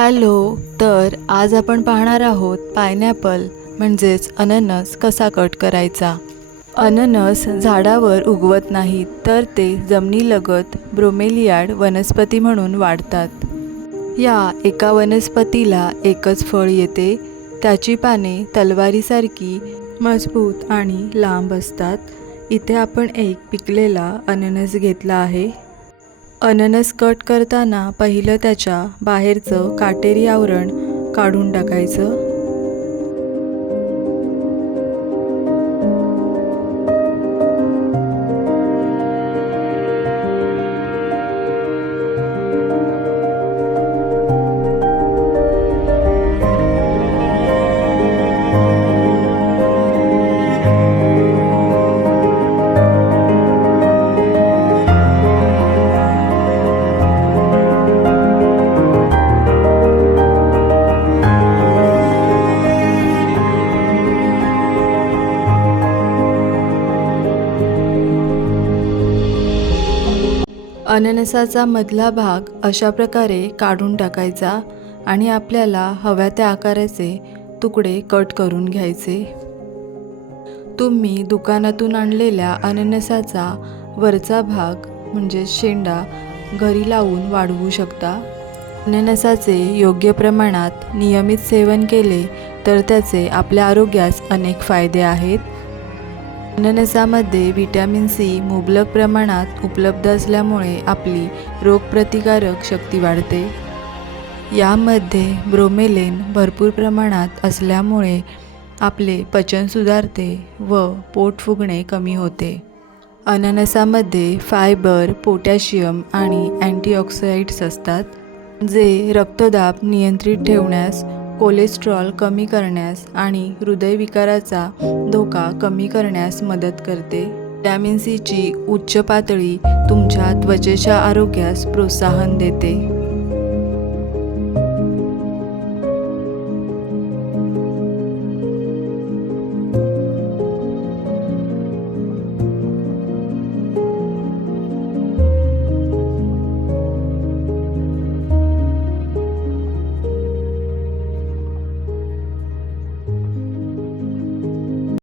Hello. तर आज आपण पाहणार आहोत पायनॅपल म्हणजेच अननस कसा कट करायचा. अननस झाडावर उगवत नाहीत, तर ते जमिनीलगत ब्रोमेलियाड वनस्पती म्हणून वाढतात. या एका वनस्पतीला एकच फळ येते. त्याची पाने तलवारीसारखी मजबूत आणि लांब असतात. इथे आपण एक पिकलेला अननस घेतला आहे. अननस कट करताना पहिलं त्याच्या बाहेरचं काटेरी आवरण काढून टाकायचं. अननसाचा मधला भाग अशा प्रकारे काढून टाकायचा आणि आपल्याला हव्या त्या आकाराचे तुकडे कट करून घ्यायचे. तुम्ही दुकानातून आणलेल्या अननसाचा वरचा भाग म्हणजे शेंडा घरी लावून वाढवू शकता. अननसाचे योग्य प्रमाणात नियमित सेवन केले तर त्याचे आपल्या आरोग्यास अनेक फायदे आहेत. अननसामध्ये व्हिटॅमिन सी मुबलक प्रमाणात उपलब्ध असल्यामुळे आपली रोगप्रतिकारक शक्ती वाढते. यामध्ये ब्रोमेलिन भरपूर प्रमाणात असल्यामुळे आपले पचन सुधारते व पोट फुगणे कमी होते. अननसामध्ये फायबर, पोटॅशियम आणि अँटीऑक्सिडंट्स असतात, जे रक्तदाब नियंत्रित ठेवण्यास, कोलेस्ट्रॉल कमी करण्यास आणि हृदयविकाराचा धोका कमी करण्यास मदत करते. व्हिटॅमिन सीची उच्च पातळी तुमच्या त्वचेच्या आरोग्यास प्रोत्साहन देते.